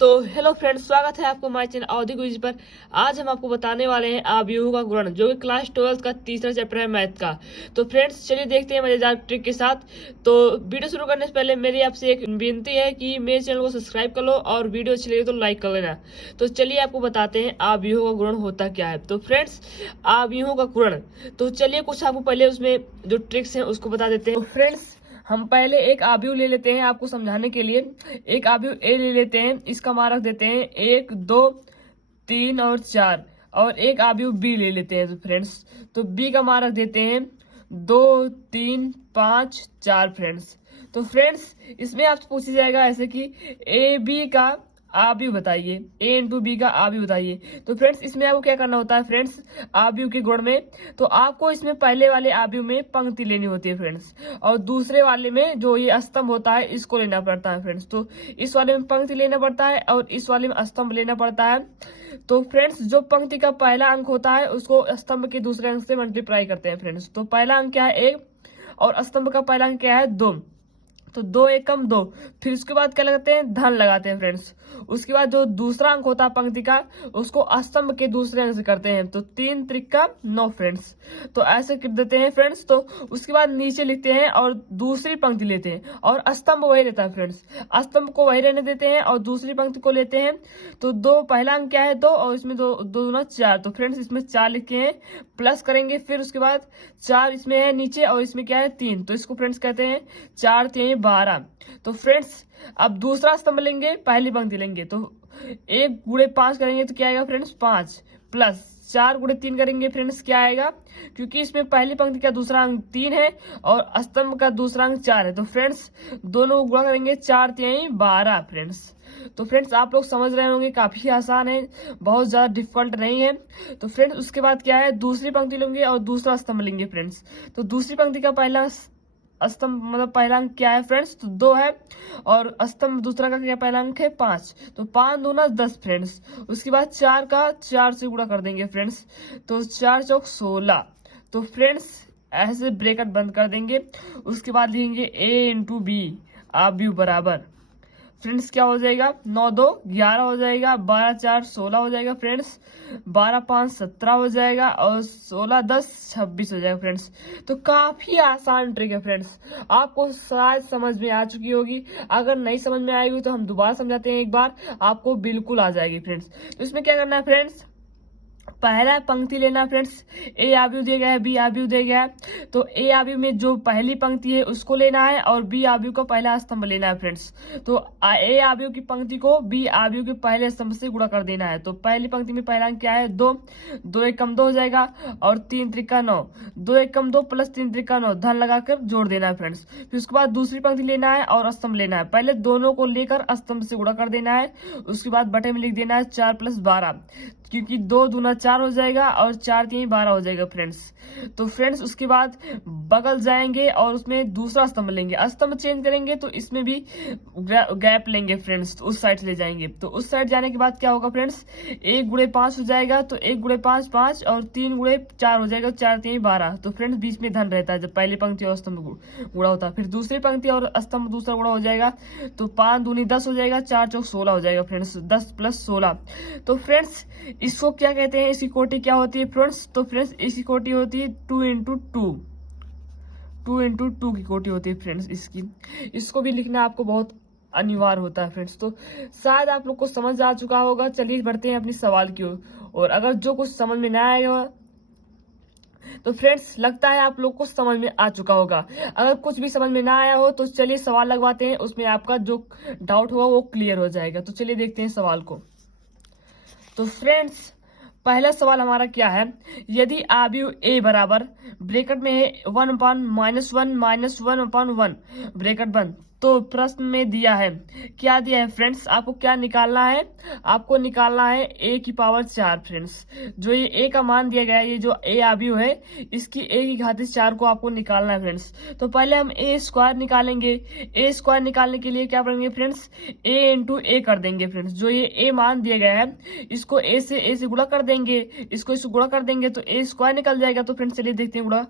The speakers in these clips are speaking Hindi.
तो हेलो फ्रेंड्स, स्वागत है आपको हमारे चैनल अवधि क्विज पर। आज हम आपको बताने वाले हैं आव्यूहों का गुणन, जो कि क्लास 12 का तीसरा चैप्टर है मैथ का। तो फ्रेंड्स चलिए देखते हैं मजेदार ट्रिक के साथ। तो वीडियो शुरू करने से पहले मेरी आपसे एक विनती है कि मेरे चैनल को सब्सक्राइब कर लो और वीडियो अच्छी लगे तो लाइक कर लेना। तो चलिए आपको बताते हैं आव्यूहों का गुणन होता क्या है। तो फ्रेंड्स, आव्यूहों का गुणन, तो चलिए कुछ आपको पहले उसमें जो ट्रिक्स हैं उसको बता देते हैं। तो फ्रेंड्स, हम पहले एक आव्यूह ले लेते हैं आपको समझाने के लिए। एक आव्यूह ए ले लेते हैं, इसका मान रख देते हैं 1, 2, 3 और 4। और एक आव्यूह बी ले लेते हैं। तो फ्रेंड्स, तो बी का मान रख देते हैं 2, 3, 5, 4 फ्रेंड्स। तो फ्रेंड्स, इसमें आपसे पूछा जाएगा ऐसे कि ए बी का आव्यूह बताइए, ए इंटू बी का आव्यूह बताइए। तो फ्रेंड्स, इसमें आपको क्या करना होता है फ्रेंड्स, आव्यूह के गुण में, तो आपको इसमें पहले वाले आव्यूह में पंक्ति लेनी होती है फ्रेंड्स, और दूसरे वाले में जो ये स्तंभ होता है इसको लेना पड़ता है फ्रेंड्स। तो इस वाले में पंक्ति लेना पड़ता है और इस वाले में स्तंभ लेना पड़ता है। तो फ्रेंड्स, जो पंक्ति का पहला अंक होता है उसको स्तंभ के दूसरे अंक से मल्टीप्लाई करते हैं फ्रेंड्स। तो पहला अंक क्या है 1 और स्तंभ का पहला अंक क्या है 2। तो 2 एकम 2, फिर उसके बाद क्या लगाते हैं धन लगाते हैं फ्रेंड्स। उसके बाद जो दूसरा अंक होता है पंक्ति का उसको स्तंभ के दूसरे अंक से करते हैं। तो 3 त्रिका 9 फ्रेंड्स। तो ऐसे कर देते हैं फ्रेंड्स। तो उसके बाद नीचे लिखते हैं और दूसरी पंक्ति लेते हैं और स्तंभ वही रहता है फ्रेंड्स, स्तंभ को वही रहने देते हैं और दूसरी पंक्ति को लेते हैं। तो 2 पहला अंक क्या है 2 और इसमें 2 दूना 4। तो फ्रेंड्स, इसमें 4 लिखे हैं, प्लस करेंगे, फिर उसके बाद 4 इसमें है नीचे और इसमें क्या है 3। तो इसको फ्रेंड्स कहते हैं 4 3 12। तो फ्रेंड्स, अब दूसरा स्तंभ लेंगे, पहली पंक्ति लेंगे। तो 1 गुणे 5 करेंगे तो क्या आएगा फ्रेंड्स 5, प्लस 4 गुणे 3 करेंगे फ्रेंड्स क्या आएगा, क्योंकि इसमें पहली पंक्ति का दूसरा अंक 3 है और स्तंभ का दूसरा अंक 4 है। तो फ्रेंड्स, दोनों को गुणा करेंगे 4 3 12 फ्रेंड्स। तो फ्रेंड्स, आप लोग समझ रहे होंगे काफी आसान है, बहुत ज्यादा डिफिकल्ट नहीं है। तो फ्रेंड्स, उसके बाद क्या है दूसरी पंक्ति लेंगे और दूसरा स्तंभ लेंगे फ्रेंड्स। तो दूसरी पंक्ति का पहला स्तंभ मतलब पहला अंक क्या है फ्रेंड्स, तो 2 है और स्तंभ दूसरा का क्या पहला अंक है 5। तो 5 दूना 10 फ्रेंड्स। उसके बाद 4 का 4 से गुणा कर देंगे फ्रेंड्स। तो 4 चौक 16। तो फ्रेंड्स, ऐसे ब्रैकेट बंद कर देंगे। उसके बाद लिखेंगे ए इंटू बी आव्यूह बराबर फ्रेंड्स क्या हो जाएगा 9 2 11 हो जाएगा, 12 4 16 हो जाएगा फ्रेंड्स, 12 5 17 हो जाएगा और 16 10 26 हो जाएगा फ्रेंड्स। तो काफी आसान ट्रिक है फ्रेंड्स, आपको शायद समझ में आ चुकी होगी। अगर नहीं समझ में आएगी तो हम दोबारा समझाते हैं एक बार, आपको बिल्कुल आ जाएगी फ्रेंड्स। तो इसमें क्या करना है फ्रेंड्स, पहला पंक्ति लेना फ्रेंड्स, ए आव्यूह दिया गया है बी आव्यूह दिया गया है। तो ए आव्यूह में जो पहली पंक्ति है उसको लेना है और बी आव्यूह का पहला स्तंभ लेना है फ्रेंड्स। तो ए आव्यूह की पंक्ति को बी आव्यूह के पहले स्तंभ से गुणा कर देना है। तो पहली पंक्ति में पहला अंक क्या है 2, 2 एकम 2 हो जाएगा और 3 त्रिका 9, 2 एकम 2 प्लस 3 त्रिका 9 धन लगाकर जोड़ देना है फ्रेंड्स। फिर उसके बाद दूसरी पंक्ति लेना है और स्तंभ लेना है, पहले दोनों को लेकर स्तंभ से गुणा कर देना है। उसके बाद बटे में लिख देना है 4 + 12, क्योंकि 2 दूना 4 हो जाएगा और 4 3 12 हो जाएगा फ्रेंड्स। तो फ्रेंड्स, उसके बाद बगल जाएंगे और उसमें दूसरा स्तंभ लेंगे, स्तंभ चेंज करेंगे तो इसमें भी गैप लेंगे फ्रेंड्स, तो उस साइड से ले जाएंगे। तो उस साइड जाने के बाद क्या होगा फ्रेंड्स, 1 गुणे 5 हो जाएगा। तो 1 गुणे 5 5 और 3 गुणे 4 हो जाएगा, 4 3 12। तो फ्रेंड्स, बीच में धन रहता है जब पहली पंक्ति और स्तंभ गुणा होता है। फिर दूसरी पंक्ति और स्तंभ दूसरा गुणा हो जाएगा। तो 5 दूनी 10 हो जाएगा, 4 चौक 16 हो जाएगा फ्रेंड्स, 10 + 16। तो फ्रेंड्स, इसको क्या कहते हैं, इसकी कोटि क्या होती है फ्रेंड्स, तो फ्रेंड्स इसकी कोटि होती है 2 × 2, 2 × 2 की कोटि होती है फ्रेंड्स इसकी। इसको भी लिखना आपको बहुत अनिवार्य होता है फ्रेंड्स। तो शायद आप लोग को समझ आ चुका होगा। चलिए बढ़ते हैं अपनी सवाल की ओर। और अगर जो कुछ समझ में ना आएगा तो फ्रेंड्स, लगता है आप लोग को समझ में आ चुका होगा। अगर कुछ भी समझ में ना आया हो तो चलिए सवाल लगवाते हैं, उसमें आपका जो डाउट होगा वो क्लियर हो जाएगा। तो चलिए देखते हैं सवाल को। तो फ्रेंड्स, पहला सवाल हमारा क्या है, यदि आव्यूह ए बराबर ब्रैकेट में है 1/-1 -1/1 ब्रैकेट बंद, तो प्रश्न में दिया है, क्या दिया है फ्रेंड्स, आपको क्या निकालना है, आपको निकालना है a की पावर 4 फ्रेंड्स। जो ये a का मान दिया गया है, ये जो a आव्यूह है इसकी a की घातीय 4 को आपको निकालना है फ्रेंड्स। तो पहले हम a स्क्वायर निकालेंगे। a स्क्वायर निकालने के लिए क्या करेंगे फ्रेंड्स, a × a कर देंगे फ्रेंड्स। जो ये a मान दिया गया है इसको a से गुणा कर देंगे, इसको गुणा कर देंगे तो a स्क्वायर निकल जाएगा। तो फ्रेंड्स चलिए देखते हैं गुणा।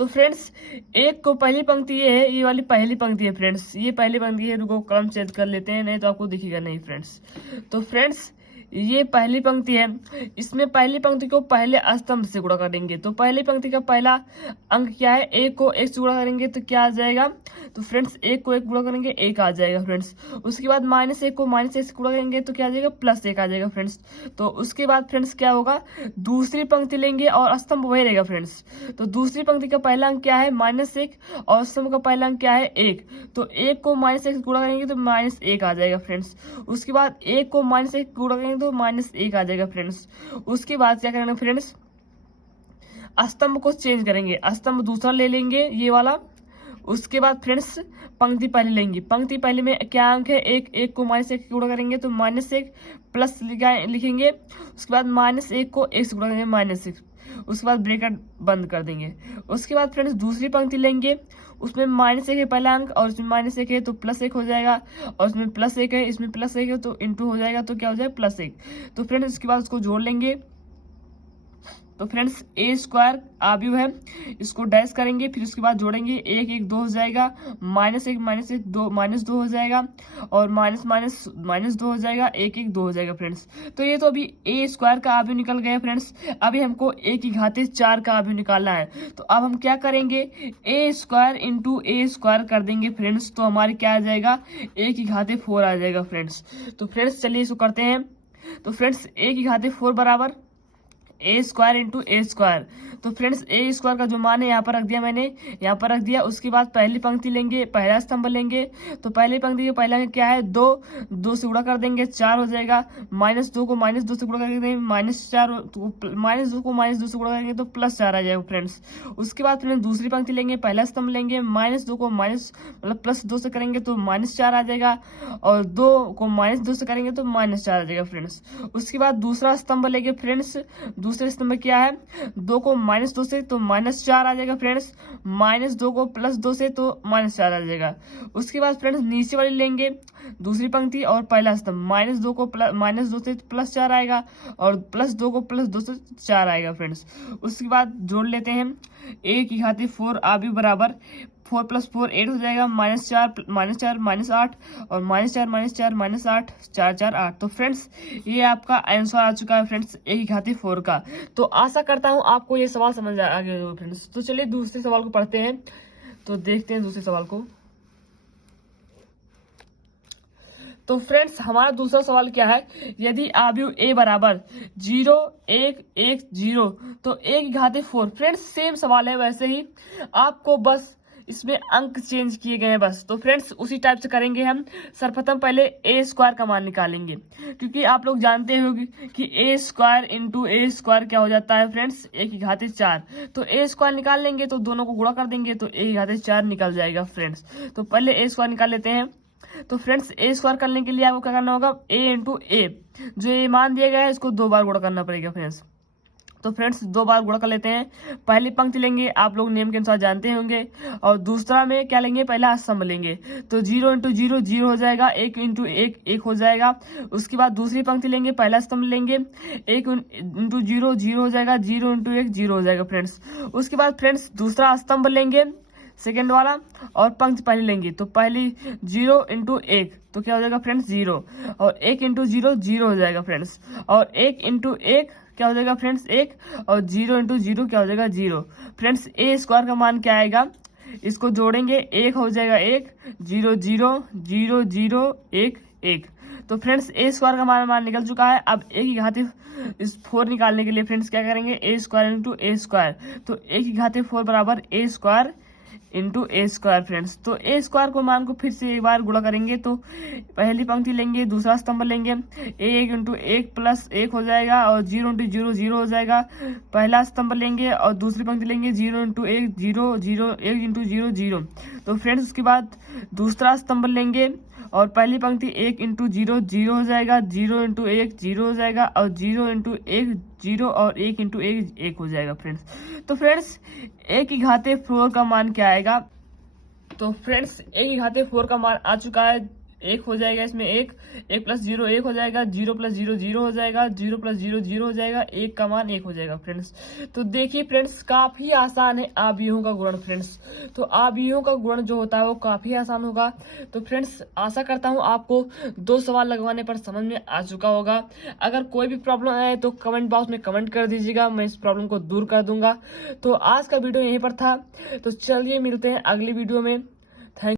तो फ्रेंड्स एक को पहली पंक्ति ये है, ये वाली पहली पंक्ति है फ्रेंड्स, ये पहली पंक्ति है। रुको क्रम चेंज कर लेते हैं, नहीं तो आपको दिखेगा नहीं फ्रेंड्स। तो फ्रेंड्स ये पहली पंक्ति है, इसमें पहली पंक्ति को पहले स्तंभ से गुणा करेंगे। तो पहली पंक्ति का पहला अंक क्या है, एक को एक से गुणा करेंगे तो क्या आ जाएगा, तो फ्रेंड्स एक को एक गुणा करेंगे एक आ जाएगा फ्रेंड्स। उसके बाद माइनस एक को माइनस एक से गुणा करेंगे तो क्या आ जाएगा, प्लस एक आ जाएगा फ्रेंड्स। तो उसके बाद फ्रेंड्स क्या होगा, दूसरी पंक्ति लेंगे और स्तंभ वही रहेगा फ्रेंड्स। तो दूसरी पंक्ति का पहला अंक क्या है, माइनस एक, और स्तंभ का पहला अंक क्या है, एक। तो एक को माइनस एक से गुणा करेंगे तो माइनस एक आ जाएगा फ्रेंड्स। उसके बाद एक को माइनस एक गुणा करेंगे तो माइनस एक आ जाएगा फ्रेंड्स। उसके बाद क्या करेंगे फ्रेंड्स, स्तंभ को चेंज करेंगे, स्तंभ दूसरा ले लेंगे ये वाला। उसके बाद फ्रेंड्स पंक्ति पहले लेंगे, पंक्ति पहले में क्या अंक है, एक, एक को माइनस एक गुणा करेंगे तो माइनस एक, प्लस लिखेंगे। उसके बाद माइनस एक को एक से गुणा करेंगे माइनस एक, उसके बाद ब्रैकेट बंद कर देंगे। उसके बाद फ्रेंड्स दूसरी पंक्ति लेंगे, उसमें माइनस एक है पहला अंक और इसमें माइनस एक है तो प्लस एक हो जाएगा, और इसमें प्लस एक है, इसमें प्लस एक है तो इंटू हो जाएगा, तो क्या हो जाएगा प्लस एक। तो फ्रेंड्स उसके बाद उसको जोड़ लेंगे। तो फ्रेंड्स ए स्क्वायर आव्यूह है, इसको डैश करेंगे, फिर उसके बाद जोड़ेंगे, एक एक दो हो जाएगा, माइनस एक दो, माइनस दो हो जाएगा, और माइनस माइनस माइनस दो हो जाएगा, एक एक दो हो जाएगा फ्रेंड्स। तो ये तो अभी ए स्क्वायर का आव्यूह निकल गया फ्रेंड्स। अभी हमको ए की घाते 4 का आव्यूह निकालना है। तो अब हम क्या करेंगे, ए स्क्वायर इंटू ए स्क्वायर कर देंगे फ्रेंड्स। तो हमारे क्या आ जाएगा, ए की घाते 4 आ जाएगा फ्रेंड्स। तो फ्रेंड्स चलिए इसको करते हैं। तो फ्रेंड्स ए की घाते 4 बराबर ए स्क्वायर इंटू ए स्क्वायर। तो फ्रेंड्स ए स्क्वायर का जो मान है यहाँ पर रख दिया मैंने, यहाँ पर रख दिया। उसके बाद पहली पंक्ति लेंगे, पहला स्तंभ लेंगे। तो पहली पंक्ति का पहला क्या है, दो, दो से गुणा कर देंगे 4 हो जाएगा, माइनस दो को माइनस दो से गुणा कर देंगे माइनस 4, माइनस दो को माइनस दो से गुणा करेंगे तो प्लस 4 आ जाएगा फ्रेंड्स। उसके बाद फ्रेंड्स दूसरी पंक्ति लेंगे, पहला स्तंभ लेंगे, माइनस दो को माइनस मतलब प्लस 2 से करेंगे तो माइनस 4 आ जाएगा, और 2 को माइनस 2 से करेंगे तो माइनस 4 आ जाएगा फ्रेंड्स। उसके बाद दूसरा स्तंभ लेंगे फ्रेंड्स, दूसरे स्तंभ में क्या है, 2 को माइनस 2 से तो माइनस 4 आ जाएगा फ्रेंड्स, माइनस 2 को प्लस 2 से तो माइनस 4 आ जाएगा। उसके बाद फ्रेंड्स नीचे वाली लेंगे, दूसरी पंक्ति और पहला स्तंभ, माइनस 2 को माइनस 2 से प्लस 4 आएगा, और प्लस 2 को प्लस 2 से 4 आएगा फ्रेंड्स। उसके बाद जोड़ लेते हैं, ए की घाते 4 आव्यूह बराबर 4 + 4 8 हो जाएगा, -4 -8, और -4 4 4 8। तो फ्रेंड्स ये आपका आंसर आ चुका है फ्रेंड्स ए की घाते 4 का। तो आशा करता हूँ आपको ये सवाल समझ आ गया होगा फ्रेंड्स। तो चलिए दूसरे सवाल को पढ़ते हैं। तो देखते हैं दूसरे सवाल को। तो फ्रेंड्स हमारा दूसरा सवाल क्या है, यदि आव्यूह ए बराबर 0 1 1 0 तो ए की घाते 4। फ्रेंड्स सेम सवाल है, वैसे ही आपको बस इसमें अंक चेंज किए गए हैं बस। तो फ्रेंड्स उसी टाइप से करेंगे हम। सर्वप्रथम पहले ए स्क्वायर का मान निकालेंगे, क्योंकि आप लोग जानते होंगे कि ए स्क्वायर इंटू ए स्क्वायर क्या हो जाता है फ्रेंड्स, ए की घाते 4। तो ए स्क्वायर निकाल लेंगे तो दोनों को गुणा कर देंगे तो ए की घाते 4 निकल जाएगा फ्रेंड्स। तो पहले ए स्क्वायर निकाल लेते हैं। तो फ्रेंड्स ए स्क्वायर करने के लिए आपको क्या करना होगा, ए इंटू ए, जो ये मान दिया गया है इसको 2 बार गुणा करना पड़ेगा फ्रेंड्स। तो फ्रेंड्स 2 बार गुणा कर लेते हैं। पहली पंक्ति लेंगे, आप लोग नियम के अनुसार जानते होंगे, और दूसरा में क्या लेंगे, पहला स्तंभ लेंगे। तो 0 × 0 0 हो जाएगा, 1 × 1 1 हो जाएगा। उसके बाद दूसरी पंक्ति लेंगे, पहला स्तंभ लेंगे, 1 × 0 0 हो जाएगा, 0 × 1 0 हो जाएगा फ्रेंड्स। उसके बाद फ्रेंड्स दूसरा स्तंभ लेंगे सेकेंड वाला, और पंक्ति पहले लेंगे। तो पहली 0 × 1 तो क्या हो जाएगा फ्रेंड्स 0, और 1 × 0 0 हो जाएगा फ्रेंड्स, और 1 × 1 क्या हो जाएगा फ्रेंड्स 1, और 0 × 0 क्या हो जाएगा 0। फ्रेंड्स ए स्क्वायर का मान क्या आएगा, इसको जोड़ेंगे 1 हो जाएगा 1 0 0 0 0 1 1। तो फ्रेंड्स ए स्क्वायर का मान निकल चुका है। अब ए की घाते इस 4 निकालने के लिए फ्रेंड्स क्या करेंगे, ए स्क्वायर इंटू ए स्क्वायर। तो ए की घाते 4 बराबर ए स्क्वायर इंटू ए स्क्वायर फ्रेंड्स। तो ए स्क्वायर को मान को फिर से एक बार गुणा करेंगे। तो पहली पंक्ति लेंगे, दूसरा स्तंभ लेंगे, 1 × 1 + 1 हो जाएगा, और 0 × 0 0 हो जाएगा। पहला स्तंभ लेंगे और दूसरी पंक्ति लेंगे, 0 × 1 0 0 1 × 0 0। तो फ्रेंड्स उसके बाद दूसरा स्तंभ लेंगे और पहली पंक्ति 1 × 0 0 हो जाएगा, 0 × 1 0 हो जाएगा, और 0 × 1 0, और 1 × 1 1 हो जाएगा फ्रेंड्स। तो फ्रेंड्स ए की घाते 4 का मान क्या आएगा, तो फ्रेंड्स ए की घाते 4 का मान आ चुका है एक हो जाएगा इसमें, एक प्लस जीरो एक हो जाएगा, जीरो प्लस जीरो जीरो हो जाएगा, जीरो प्लस जीरो जीरो हो जाएगा, एक का मान एक हो जाएगा फ्रेंड्स। तो देखिए फ्रेंड्स, काफी आसान है आव्यूहों का गुणन फ्रेंड्स। तो आव्यूहों का गुणन जो होता है वो काफी आसान होगा। तो फ्रेंड्स आशा करता हूँ आपको 2 सवाल लगवाने पर समझ में आ चुका होगा। अगर कोई भी प्रॉब्लम आए तो कमेंट बॉक्स में कमेंट कर दीजिएगा, मैं इस प्रॉब्लम को दूर कर दूंगा। तो आज का वीडियो यहीं पर था। तो चलिए मिलते हैं अगली वीडियो में।